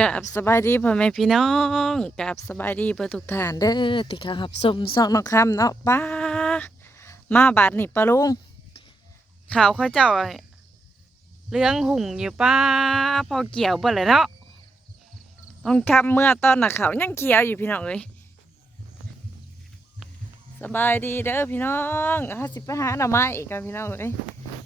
กับสบายดีพ่อแม่พี่น้องกับสบายดีเพื่อทุกท่านเด้อติดขับสมซองน้องคำเนาะป้ามาบาดนี่ปะลุงข่าวเขาเจ้าเรื่องหุ่งอยู่ป้าพอเกี่ยวบ่เลยเนาะน้องคำเมื่อตอนน่ะเขายังเกี่ยวอยู่พี่น้องเอ้ยสบายดีเด้อพี่น้องห้าสิบไปหาหน่อไม้อีกก่อนพี่น้องเอ้ย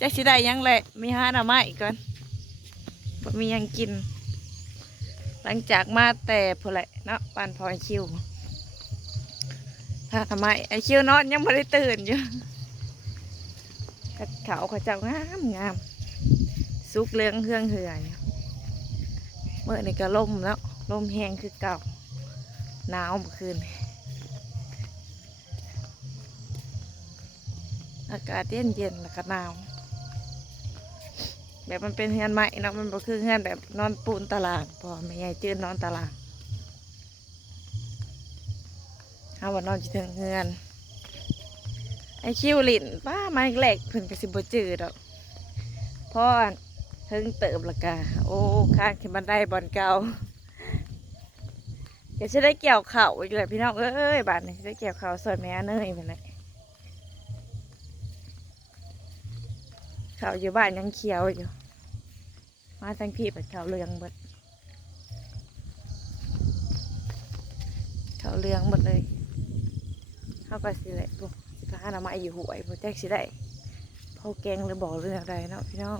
จักสิได้ยังแหละมีหาหน่อไม้อีกก่อนมียังกิน หลังจากมาแต่ผู้แหละเนาะปานพอไอคิวถ้าทำไมไอคิวนอนยังไม่ได้ตื่นอยู่กัดเขาเขาเจ้างามงามสุกเลืองเครื่องเหือยเมื่อในี่ก็ล่มแล้วลมแห้งคือเก่าหนาวเมื่อคืนอากาศเย็นเย็นแล้วก็หนาว แบบมันเป็นเฮือนใหม่เนาะมันบ่คือเฮือนแบบนอนปูนตารางพอไม่ใหญ่จื้นนอนตารางเอาว่านอนจะถึงเฮือนไอคิวลินป้าไม้แหลกเพิ่นก็สิบ่จืดดอกพ่อถึงเติบละกาโอ้ข้างขึ้นบันไดบอนเก่าเดี๋ยวจะได้เกี่ยวเข่าอีกเลยพี่น้องเอ้ยบาดนี้จะได้เกี่ยวเข่าสวยแม่เนยไปเลย เขาวอยู่บ้านยังเขียวอยู่ มาทั้งพี่เป็นเขาวเหลืองหมดเขาวเหลืองหมดเลยเขาก็สิเลยปุ๊สิพาหนามาอยู่หวยโปรเจกสิได้พอแกงหรือบอกเรื่องอะไรเนาะพี่น้อง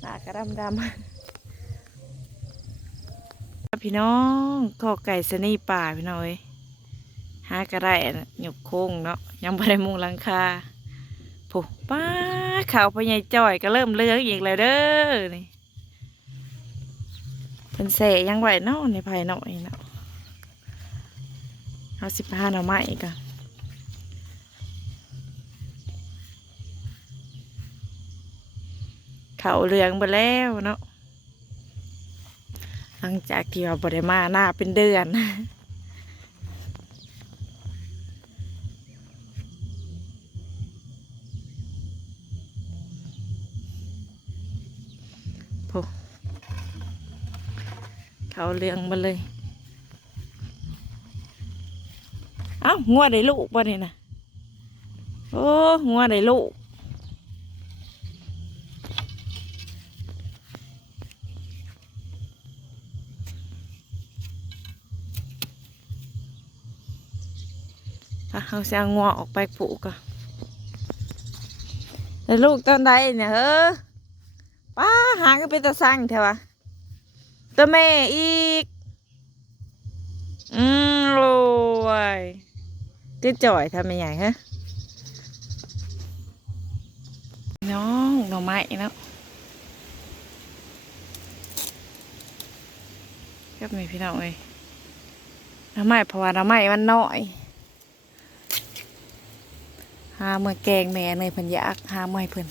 หน้ากระดำดำพี่น้องข้อไก่สนีป่าพี่น้องเอ้ยหากระไรหยกโค้งเนาะยังไม่ได้มุงลังคา ผู้ป้าข่าวพญายจ่อยก็เริ่มเลืองอีกแล้วเด้อนี่เป็นเสยังไหวเนาะในภายหน่อยเนาะเอาสิบห้าหน่อไม้อีกอะเขาเหลืองไปแล้วเนาะหลังจากที่ว่าบได้มาหน้าเป็นเดือน ผู้เขาเลี้ยงมาเลย เอ้างัวได้ลูกป่ะนี่นะโอ้งัวได้ลูกเอาเสียงงัวออกไปปลูกก่อนแล้วลูกตอนใดเนี่ยเฮ้อ ป้าหางก็เป็นตะสั่งเถอะวะตัวแม่อีก อืมโอ้ยก็จ่อยทำยังไงฮะน้องหน่อไม้เนาะก็มีพี่น้องเอ้ยหน่อไม้เพราะว่าหน่อไม้มันน้อยหาเมื่อแกงแม่ในเพิ่นยากหาเมื่อเพิ่น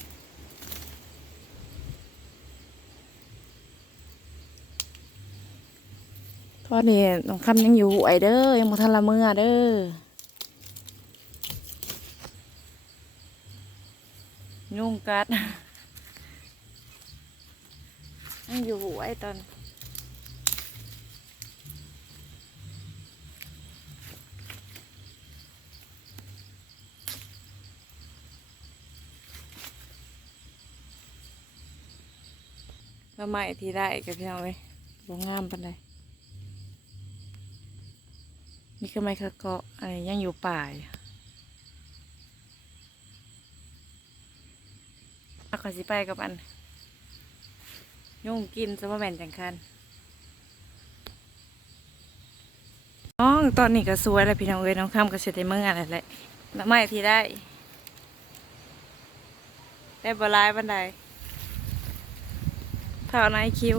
ตอนนี้น้องคำยังอยู่ไอเด้อยังบ่ทันละเมื่อเด้อยุ่งกัดยังอยู่ไอตอนละไม่ที่ได้กับพี่น้องเลยบ่งามปานใด นี่คือไมคาเกาะอะไอ้ยังอยู่ป่าอยู่เอาขอสิไปกับอันยุ่งกินซะว่าแม่นจังคันน้องตอนนี้ก็สวยแล้วพี่น้องเอ้ยน้องข้ามก็เสร็จเมื่ออะไรแหละแล้วไม่ที่ได้ ได้บลายบันไดเผานายคิว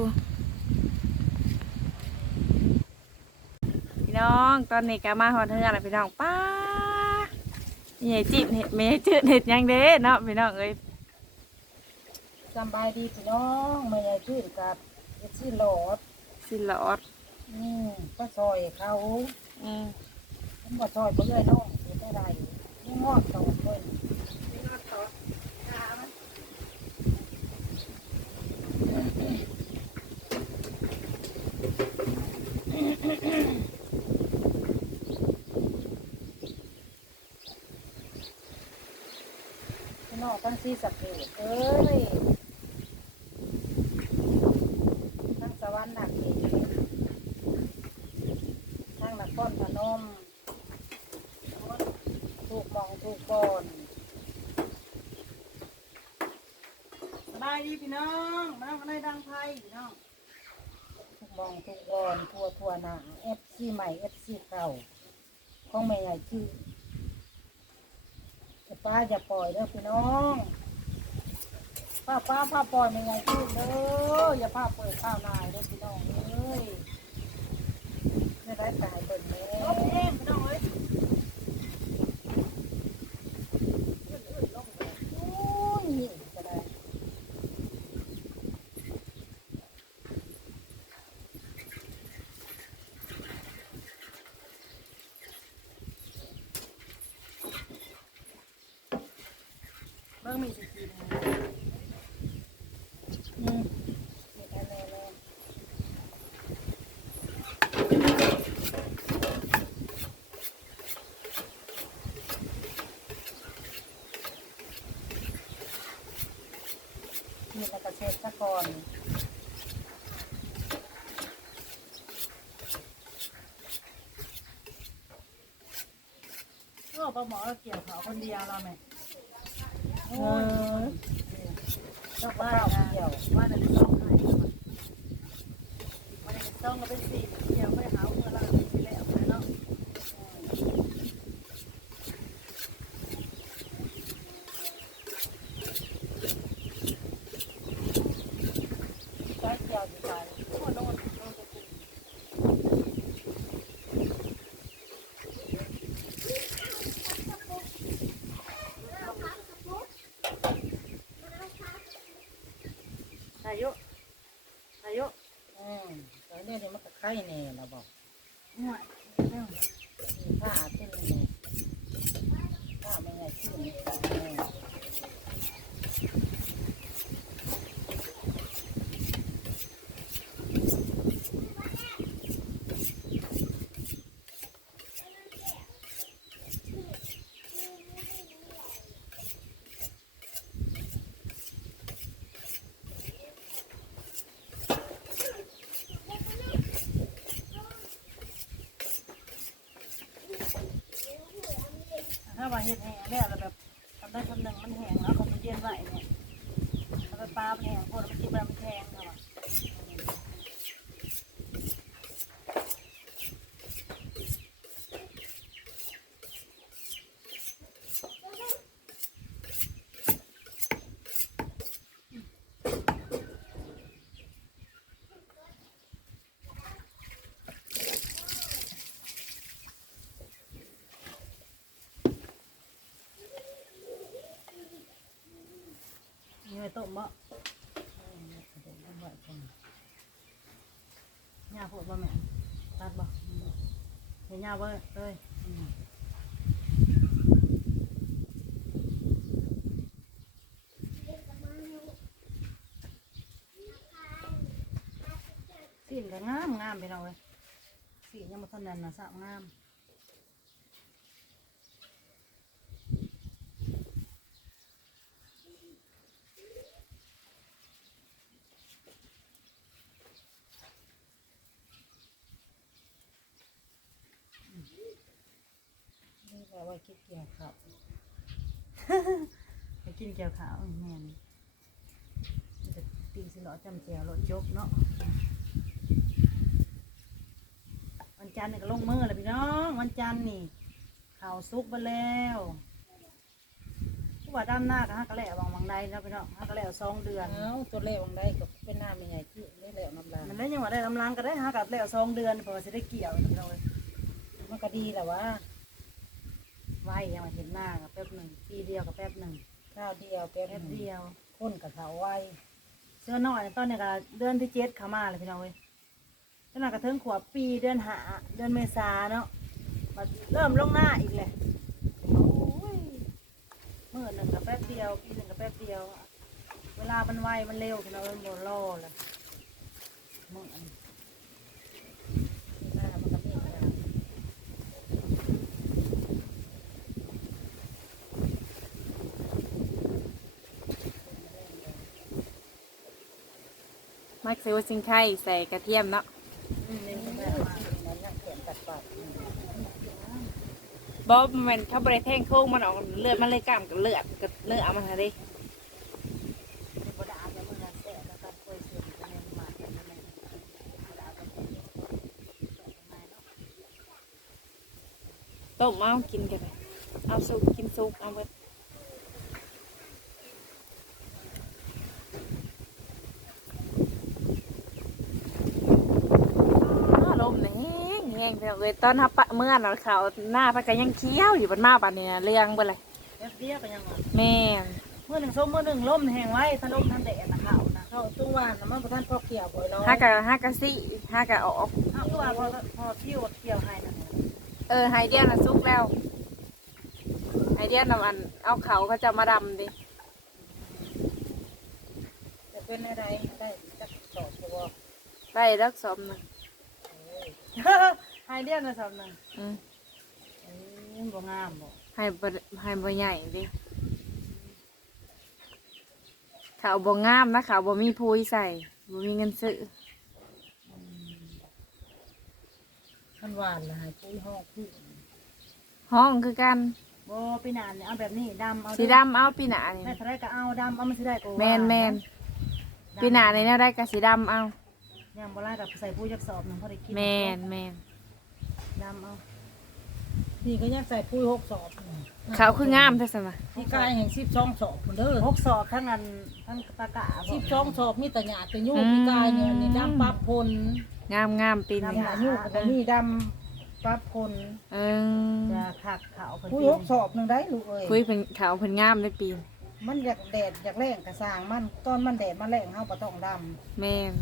พี่น้องตอนนี้ก็มาหอดเฮือนแล้วพี่น้องป้าใหญ่จิตเห็ดไม่ใหญ่จืดเห็ดหยังเด้เนาะพี่น้องเอ้ยสำบายดีพี่น้องไม่ยายชื่นกับเฮ็ดชื่อหลอดสิหลอดอืมก็ซอยเขาอืมผมบ่ซอยบ่เลยน้องเฮ็ดได้ไรนี่งอดตอดเพิ่น พี่น้องทั้ง ซีสะเกตเอ้ยทั้งสวรรค์หนักเอกทั้งนครพนมถูกมองถูกบอนสบายดีพี่น้องมานั่งกันได้ดังไพ่พี่น้องถูกมองถูกบอนทั่วทั่วหนาเอฟซีใหม่เอฟซีเก่าของแม่ใหญ่ชื่อ ป้าอย่าปล่อยเด้อพี่น้องป้าป้าป้าปล่อยแม่ใหญ่ชื่อเด้ออย่าป้าเปิดข้าวนายเด้อพี่น้องเอ้ยไม่ได้ตายเปิดแม่ลย โอ้ยจะได้ เบิ่งมีสกินอืมนี่เราจะเช็ดซะก่อนก็ปลาหมอเราเกี่ยวเขาคนเดียวเราไหม เออเจ้าบ้านเดียวว่าจะต้องไหนมันจะต้องก็เป็นสี่เกี่ยวไปหาเมื่อเราไปแล้วเนาะ ใช้เกี่ยวดีกว่า โอ้โน่นโน่นจะกิน อายุอายุ อืมแต่เนี่ยนี่มันก็ไข่แน่เราบอก หน่วยเร็ว มีผ้าขึ้นนี่ผ้าไม่ไงขึ้นนี่แน่ ถ้าว่า เห็ดแห้งแล้วแบบทำได้คำหนึ่งมันแห้งแล้วก็มันเย็นไว้เนี่ยเอาไปปลามันแห้งพวกมันกินแบบมันแห้งค่ะมีไว้ต้มบ่ หญ้าโพดบ่แม่ตัดบ่เห็นหญ้าบ่เอ้ยสีนก็งามงามไปเราเลยสียังบ่ทันนั้นนะสาวงาม นี่แปลว่าคิดเกี่ยวครับไปกินแก้วขาวแม่นมันจะตีสิเหลอจำแจวรถจกเนาะวันจันทร์นี่ก็ลงมือแล้วพี่น้องวันจันทร์นี่ข่าวซุกไปแล้วผู้ว่าด้านหน้าก็ฮักกะแหล่บางบางใดแล้วพี่น้องฮักกะแหล่สองเดือนเอ้าตัวเล็กวังได้ก็เป็นหน้าไม่ใหญ่ที่ไม่เหลวน้ำลายมันได้ยังว่าได้กำลังก็ได้ฮักกะแหล่สองเดือนเพอจะได้เกี่ยวพี่น้องเอ้ยมันก็ดีแหละวะ ไว้ยังมาเห็นหน้ากับแป๊บหนึ่งปีเดียวกับแป๊บหนึ่งข้าวเดียวแป๊บแป๊บเดีเดียวยวคนกับเถาไว้เสื้อน้อยตอนนี้ก็เดือนที่เจ็ดเขามาเลยพี่น้องเว้ยเจ้าหน้ากระเทิงขวบปีเดือนหาเดือนเมษาเนาะมาเริ่มลงหน้าอีกเลยโอ้ยเมื่อหนึ่งกับแป๊บเดียวปีหนึ่งกับแป๊บเดียว เวลามันไวมันเร็วพี่น้องเอ้ยโมโลเลยเมื่ออัน มักเซลซิงไข่ใส่กระเทียมเนาะนี่แม่มามันยังเขียนตัดปากบมันเข้าไปแท่งโค้งมันออกเลือดมันเลยกล้ามกับเลือดกับเนื้อเอามันหาดิบดาเนี่ยมันน่ะแซ่แล้วก็กล้วยต้มเอากินกันไปเอาซุปกินซุปเอาเบิดอ้าวลมนี่แห้งแห้งไปเลยตอนทับปะเมื่อน่ะเขาหน้าปะก็ยังเคี้ยวอยู่บนมาปานนี้นะเรื่องเบ่เลยแป๊บเดียวก็ยังว่าแม่นเมื่อหนึ่งส้มเมื่อหนึ่งล่มแห้งไว้ถ้าล่มทันแดดนะข้าวนะเข้าตุ้งว่านน้ำมันประท่านพ่อเกี่ยวบ่อยเนาะห้ากะห้ากะสิห้ากะออกอ้าวคือว่าพอพอที่อดเกี่ยวให้นะเออไฮเดียนน่ะซุกแล้วไฮเดียนนำอันเอาเขาเขาจะมาดำดิจะเป็นอะไรได้จักสอบตัวได้รักสมหนึ่ง ไฮเดียนนะสำนึงอืมอืมบ่งามบ่ให้บ่ให้บ่ใหญ่ดิเขาบ่งามนะเขาบ่มีพุยใส่บ่มีเงินซื้อขันหวานนะให้ปุ้ยห้องพี่ห้องคือกันบ่ปีหนานเนี่ยเอาแบบนี้ดำเอาสีดำเอาปีหน้านี่ได้เท่าไรก็เอาดำเอามันสิได้กว่าแมนแมนปีหน้าในแนวได้กะสีดำเอายังบ่ไล่กับใส่ผู้ยักสอบหนึงพอได้กินแมนแมน ดำเอา นี่ก็ยังใส่ปุ้ยหกสอบเขาคืองามแท้สนะที่กายแห่งสิบสองสอบพุ่นเด้อหกสอบทั้งอันทั้งตะกะสิบสองสอบมีแต่หยาดแต่ยุ่งที่กายเนี่ยนี่ดำปั๊บพลงามงามปีหนี้ยาดยุ่งก็มีดำปั๊บพลเออจะขักเขาเพิ่นปุ้ยกิหนกสอบหนึ่งได้ลูกเอ้ยคุยเป็นเขาเพิ่นงามได้ปีนมันอยากแดดอยากแรงกระสางมันตอนมันแดดมันแรงเฮาก็ต้องดแมน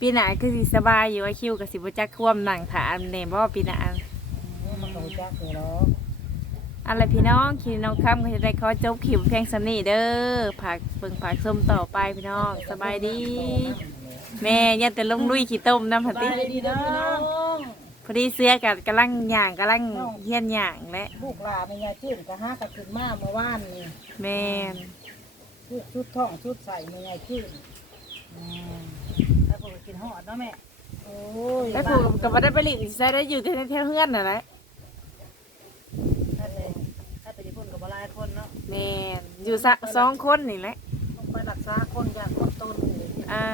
ปีหน้าคือสิสบายอยู่ว่าคิวกับสิบจักควมหนังถามเนมว่าปีหน้าำมันก็รู้จักอยู่เนาะ อะไรพี่น้องคิดน้องคำก็จะได้ขอจบขิวเพียงสำนีเด้อผักเบิ่งผักส้มต่อไปพี่น้องสบายดี แม่อยันแต่ลงลุยขี้ต้มน้ำผัดไปติดีเด้อพี่น้องพอดีเสื้อกับกำลังย่างกำลังเฮียนย่างและลูกหลานในยายจื้นก็ห้ากระขึ้นมาเมื่อวานนี่แม่นชุดชุดท่องชุดใส่ในยายจื้นอืม หอดเนาะแม่ โอ้ยแล้วถูกกับว่าได้ไปหลิกใช้ได้อยู่ที่เที่ยวเพื่อนน่ะนะถ้แต่ถ้าแต่ญี่ปุ่นกับหลายคนเนาะแม่อยู่สักสองคนนี่แหละงไปหลักสาคนอยากคนตนนอ่า